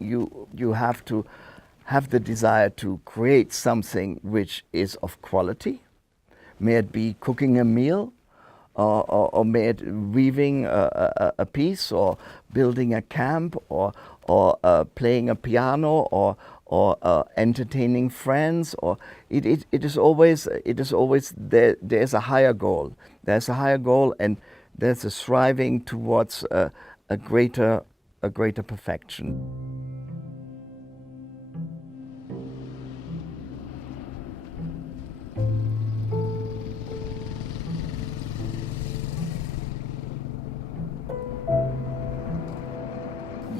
you have to have the desire to create something which is of quality. May it be cooking a meal, or may it weaving a piece, or building a camp, or playing a piano, or entertaining friends, or it is always there's a higher goal. There's a higher goal, and there's a striving towards a greater perfection.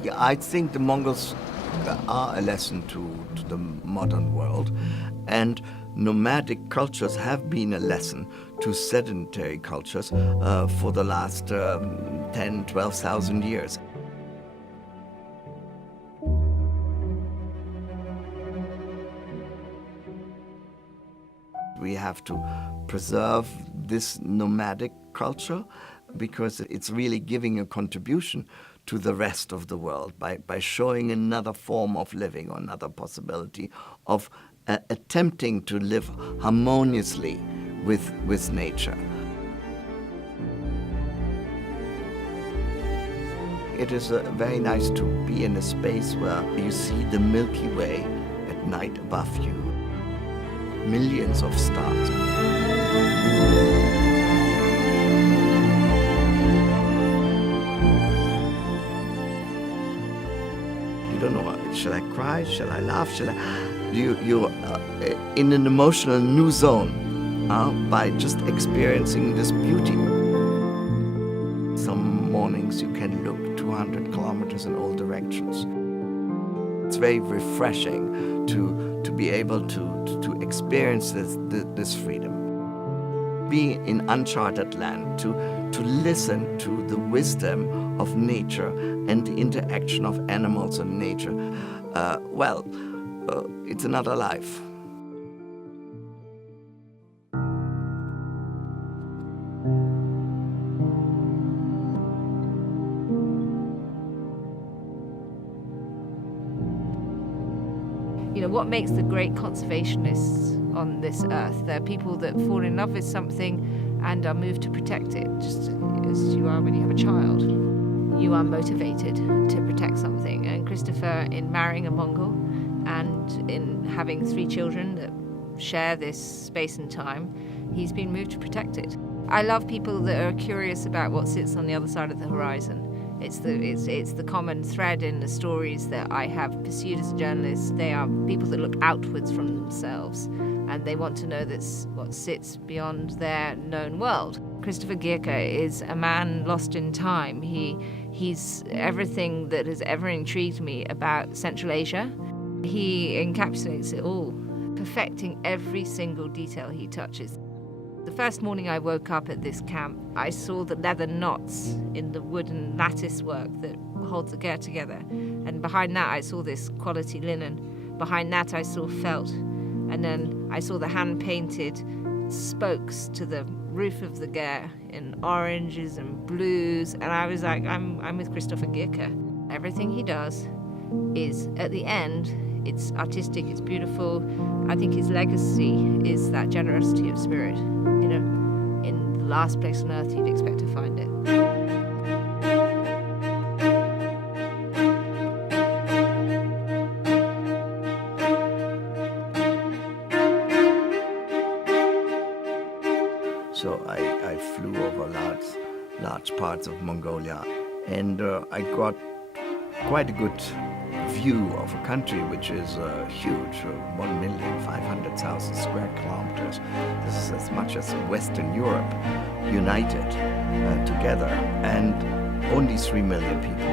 Yeah, I think the Mongols are a lesson to the modern world, and nomadic cultures have been a lesson to sedentary cultures for the last 10,000-12,000 years. We have to preserve this nomadic culture because it's really giving a contribution to the rest of the world by showing another form of living, or another possibility of attempting to live harmoniously with nature. It is very nice to be in a space where you see the Milky Way at night above you. Millions of stars. You don't know, shall I cry, shall I laugh, you're in an emotional new zone by just experiencing this beauty. Some mornings you can look 200 kilometers in all directions. It's very refreshing to be able to experience this freedom. Being in uncharted land, to listen to the wisdom of nature and the interaction of animals and nature, it's another life. You know, what makes the great conservationists on this earth? They're people that fall in love with something and are moved to protect it, just as you are when you have a child. You are motivated to protect something. And Christopher, in marrying a Mongol and in having 3 children that share this space and time, he's been moved to protect it. I love people that are curious about what sits on the other side of the horizon. It's the common thread in the stories that I have pursued as a journalist. They are people that look outwards from themselves, and they want to know what sits beyond their known world. Christopher Gierke is a man lost in time. He's everything that has ever intrigued me about Central Asia. He encapsulates it all, perfecting every single detail he touches. The first morning I woke up at this camp, I saw the leather knots in the wooden lattice work that holds the ger together. And behind that I saw this quality linen. Behind that I saw felt. And then I saw the hand-painted spokes to the roof of the ger in oranges and blues. And I was like, I'm with Christopher Gierke. Everything he does is, at the end, it's artistic, it's beautiful. I think his legacy is that generosity of spirit. You know, in the last place on earth you'd expect to find it. So I flew over large parts of Mongolia, and I got quite a good view of a country which is huge, 1,500,000 square kilometers. This is as much as Western Europe united together, and only 3 million people.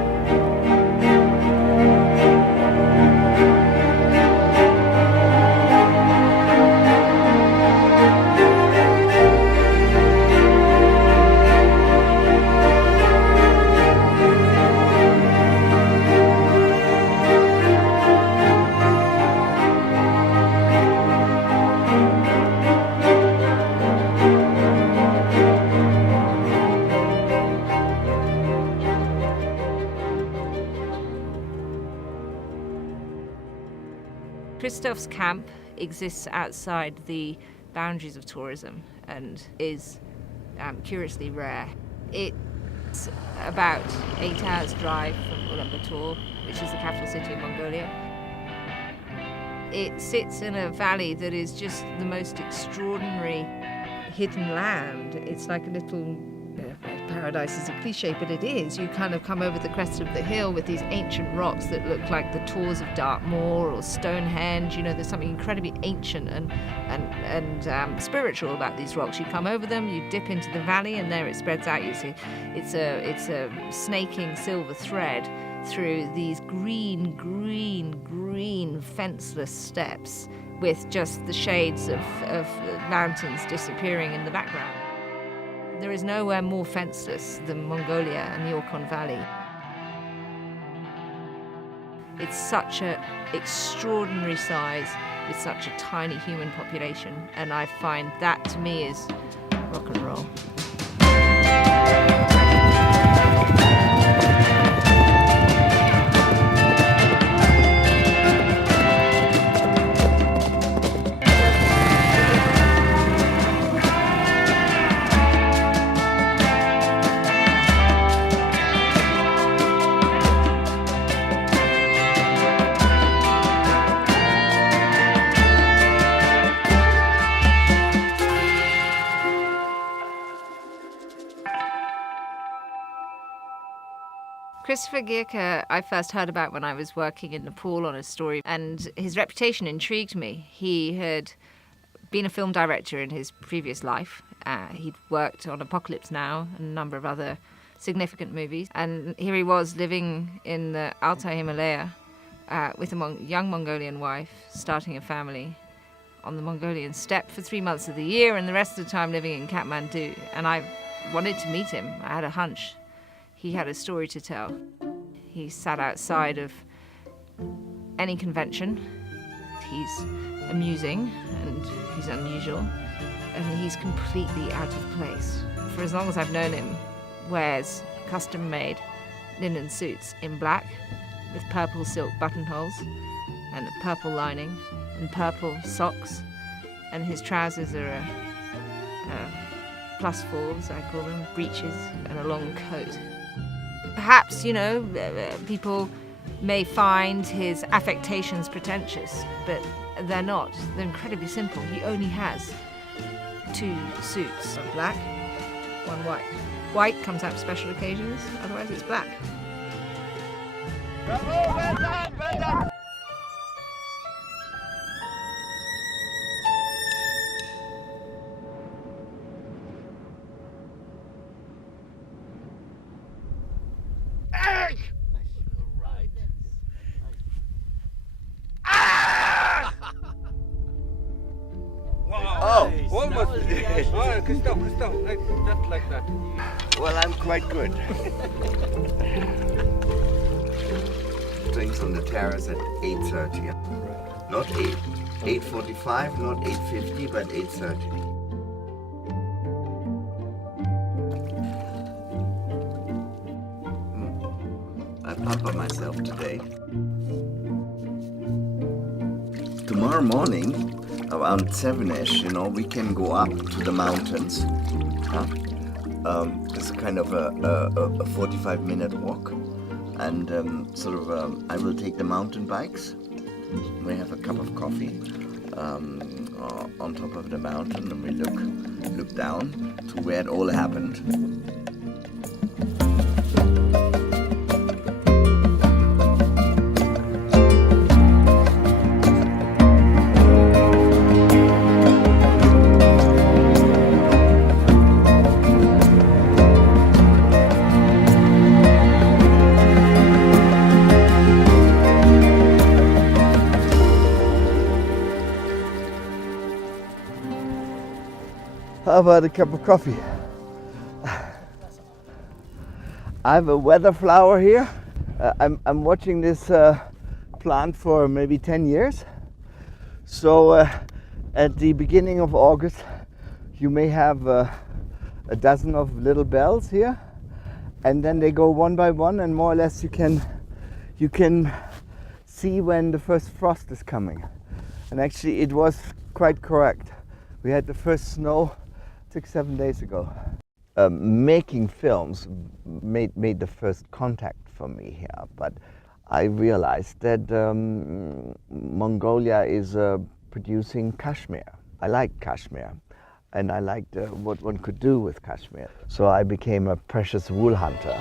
Christoph's camp exists outside the boundaries of tourism and is curiously rare. It's about 8 hours drive from Ulaanbaatar, which is the capital city of Mongolia. It sits in a valley that is just the most extraordinary hidden land. It's like a little paradise is a cliche, but it is. You kind of come over the crest of the hill with these ancient rocks that look like the tors of Dartmoor or Stonehenge. You know, there's something incredibly ancient and spiritual about these rocks. You come over them, you dip into the valley, and there it spreads out. You see, it's a snaking silver thread through these green, fenceless steppes with just the shades of mountains disappearing in the background. There is nowhere more fenceless than Mongolia and the Yukon Valley. It's such an extraordinary size with such a tiny human population, and I find that to me is rock and roll. Christopher Gierke I first heard about when I was working in Nepal on a story, and his reputation intrigued me. He had been a film director in his previous life. He'd worked on Apocalypse Now and a number of other significant movies. And here he was living in the Altai Himalaya with a young Mongolian wife, starting a family on the Mongolian steppe for 3 months of the year and the rest of the time living in Kathmandu. And I wanted to meet him. I had a hunch. He had a story to tell. He sat outside of any convention. He's amusing and he's unusual, and he's completely out of place. For as long as I've known him, wears custom-made linen suits in black with purple silk buttonholes and a purple lining and purple socks, and his trousers are plus fours, I call them, breeches and a long coat. Perhaps, people may find his affectations pretentious, but they're not. They're incredibly simple. He only has 2 suits, one black, one white. White comes out for special occasions, otherwise it's black. Almost. Oh, Christoph, just like that. Well, I'm quite good. Drinks on the terrace at 8:30. Not 8:45, not 8:50, but 8:30. I pamper myself today. Tomorrow morning, around 7ish, we can go up to the mountains. It's kind of a 45-minute walk, and I will take the mountain bikes. We have a cup of coffee on top of the mountain, and we look down to where it all happened. How about a cup of coffee? I have a weather flower here. I'm watching this plant for maybe 10 years. So at the beginning of August, you may have a dozen of little bells here, and then they go one by one, and more or less you can see when the first frost is coming. And actually it was quite correct. We had the first snow 6-7 days ago. Making films made the first contact for me here, but I realized that Mongolia is producing cashmere. I like cashmere, and I liked what one could do with cashmere. So I became a precious wool hunter.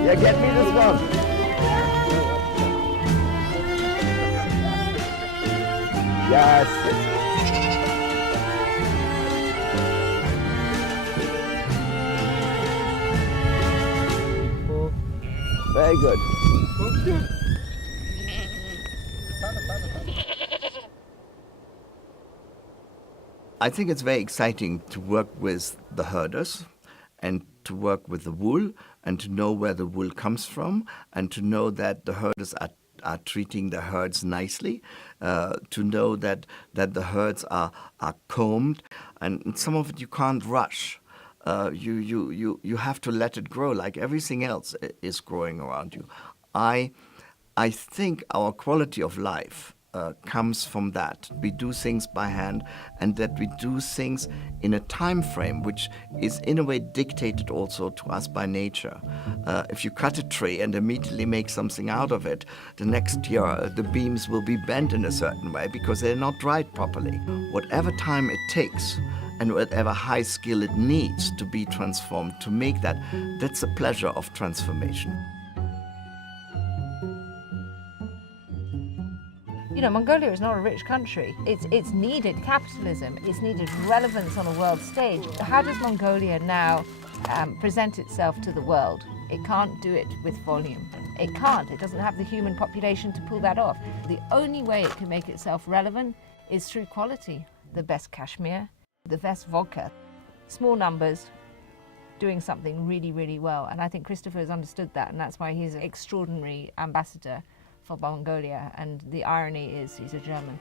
Yeah, get me this one. Yes. Very good. I think it's very exciting to work with the herders and to work with the wool and to know where the wool comes from and to know that the herders are treating the herds nicely, to know that the herds are combed, and some of it you can't rush. You have to let it grow like everything else is growing around you. I think our quality of life comes from that. We do things by hand, and that we do things in a time frame which is in a way dictated also to us by nature. If you cut a tree and immediately make something out of it, the next year the beams will be bent in a certain way because they're not dried properly. Whatever time it takes and whatever high skill it needs to be transformed to make that, that's the pleasure of transformation. You know, Mongolia is not a rich country. It's needed capitalism. It's needed relevance on a world stage. How does Mongolia now present itself to the world? It can't do it with volume. It can't. It doesn't have the human population to pull that off. The only way it can make itself relevant is through quality. The best cashmere, the best vodka, small numbers, doing something really, really well. And I think Christopher has understood that, and that's why he's an extraordinary ambassador for Mongolia, and the irony is he's a German.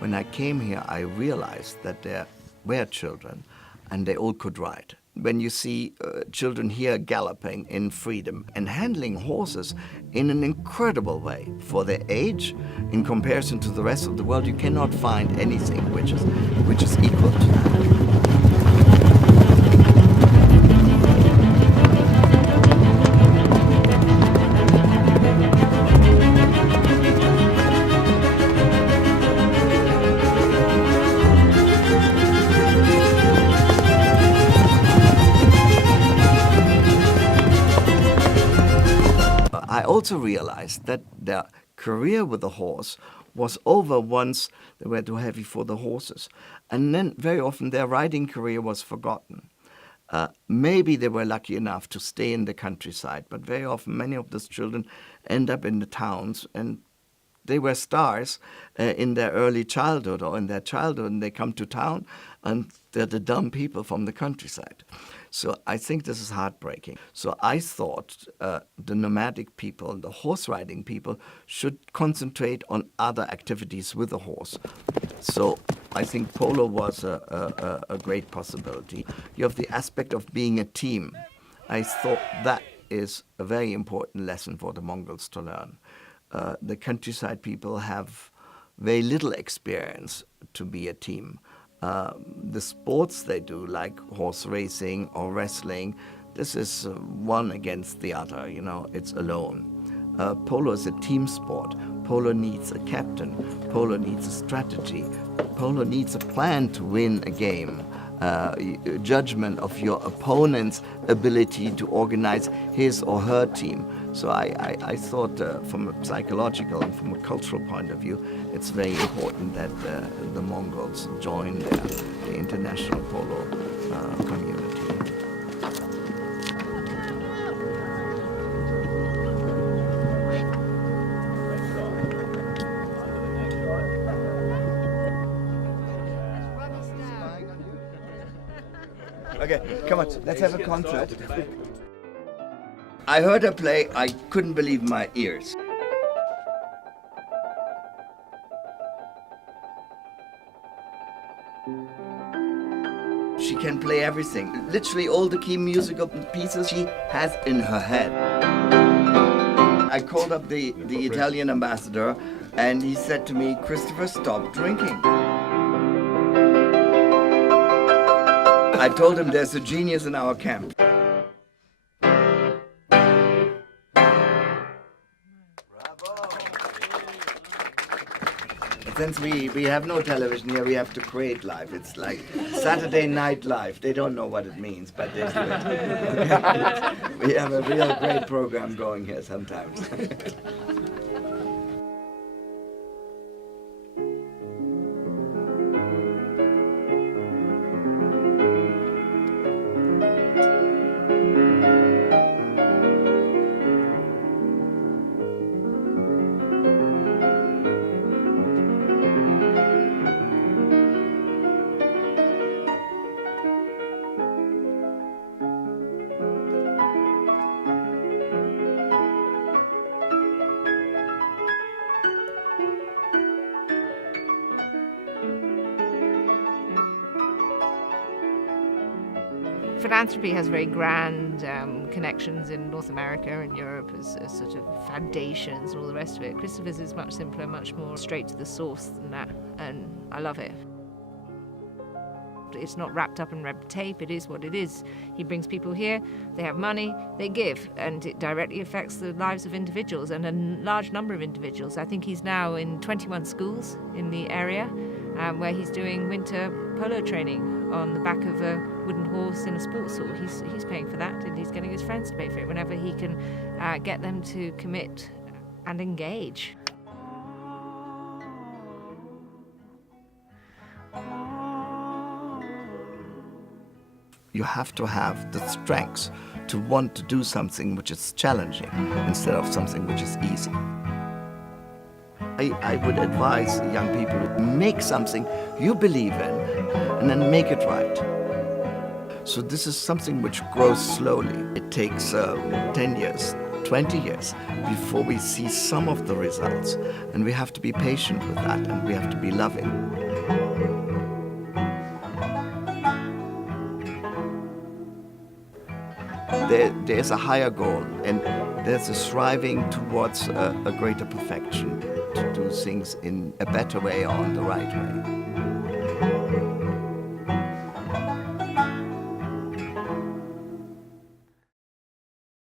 When I came here, I realized that there were children and they all could ride. When you see children here galloping in freedom and handling horses in an incredible way for their age, in comparison to the rest of the world, you cannot find anything which is equal to that. I also realized that their career with the horse was over once they were too heavy for the horses. And then very often their riding career was forgotten. Maybe they were lucky enough to stay in the countryside, but very often many of those children end up in the towns, and they were stars in their early childhood or in their childhood, and they come to town and they're the dumb people from the countryside. So I think this is heartbreaking. So I thought the nomadic people, the horse riding people, should concentrate on other activities with the horse. So I think polo was a great possibility. You have the aspect of being a team. I thought that is a very important lesson for the Mongols to learn. The countryside people have very little experience to be a team. The sports they do, like horse racing or wrestling, this is one against the other, you know, it's alone. Polo is a team sport. Polo needs a captain. Polo needs a strategy. Polo needs a plan to win a game. Judgment of your opponent's ability to organize his or her team. So I thought from a psychological and from a cultural point of view, it's very important that the Mongols join the international polo community. Okay, come on, let's have a concert. I heard her play, I couldn't believe my ears. She can play everything. Literally all the key musical pieces she has in her head. I called up the Italian ambassador and he said to me, Christopher, stop drinking. I told him there's a genius in our camp. Since we have no television here, we have to create live. It's like Saturday Night Live. They don't know what it means, but they do it. We have a real great program going here sometimes. Philanthropy has very grand connections in North America and Europe as sort of foundations and all the rest of it. Christopher's is much simpler, much more straight to the source than that, and I love it. It's not wrapped up in red tape, it is what it is. He brings people here, they have money, they give, and it directly affects the lives of individuals, and a large number of individuals. I think he's now in 21 schools in the area where he's doing winter polo training on the back of a wooden horse in a sports hall. He's paying for that, and he's getting his friends to pay for it whenever he can get them to commit and engage. You have to have the strength to want to do something which is challenging instead of something which is easy. I would advise young people to make something you believe in and then make it right. So this is something which grows slowly. It takes 10 years, 20 years before we see some of the results. And we have to be patient with that, and we have to be loving. There's a higher goal, and there's a striving towards a greater perfection, to do things in a better way or in the right way.